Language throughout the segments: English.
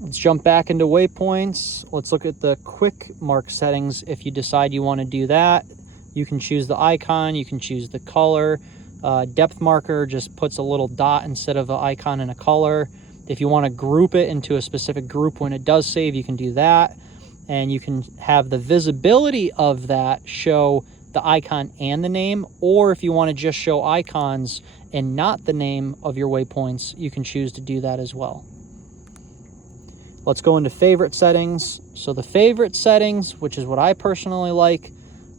Let's jump back into waypoints. Let's look at the quick mark settings. If you decide you want to do that, you can choose the icon, you can choose the color. Depth marker just puts a little dot instead of an icon and a color. If you want to group it into a specific group when it does save, you can do that. And you can have the visibility of that show the icon and the name, or if you want to just show icons and not the name of your waypoints, you can choose to do that as well. Let's go into favorite settings. So the favorite settings, which is what I personally like,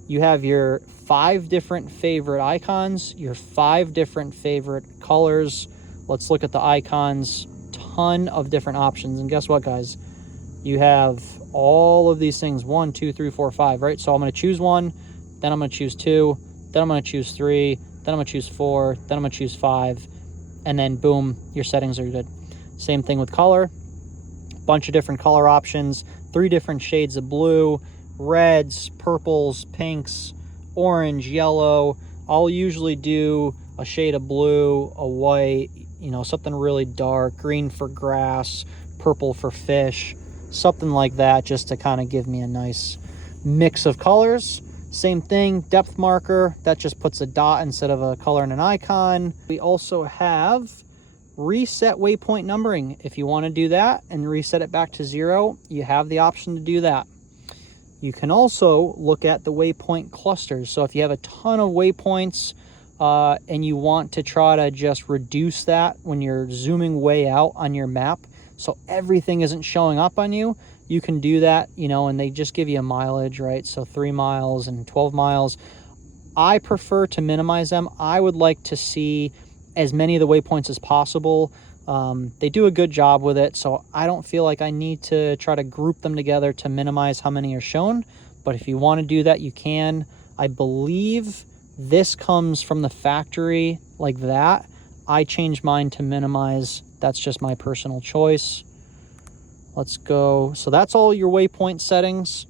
you have your 5 different favorite icons, your 5 different favorite colors. Let's look at the icons. Ton of different options. And guess what, guys? You have all of these things, 1, 2, 3, 4, 5, right? So I'm going to choose 1, then I'm going to choose 2, then I'm going to choose 3, then I'm going to choose 4, then I'm going to choose 5, and then boom, your settings are good. Same thing with color. Bunch of different color options, 3 different shades of blue, reds, purples, pinks, orange, yellow. I'll usually do a shade of blue, a white, you know, something really dark, green for grass, purple for fish, something like that, just to kind of give me a nice mix of colors. Same thing, depth marker, that just puts a dot instead of a color and an icon. We also have reset waypoint numbering. If you want to do that and reset it back to 0, you have the option to do that. You can also look at the waypoint clusters. So if you have a ton of waypoints and you want to try to just reduce that when you're zooming way out on your map, so everything isn't showing up on you, you can do that, you know, and they just give you a mileage, right? So 3 miles and 12 miles. I prefer to minimize them. I would like to see as many of the waypoints as possible. They do a good job with it, so I don't feel like I need to try to group them together to minimize how many are shown. But if you want to do that, you can. I believe this comes from the factory like that. I changed mine to minimize. That's just my personal choice. Let's go. So that's all your waypoint settings.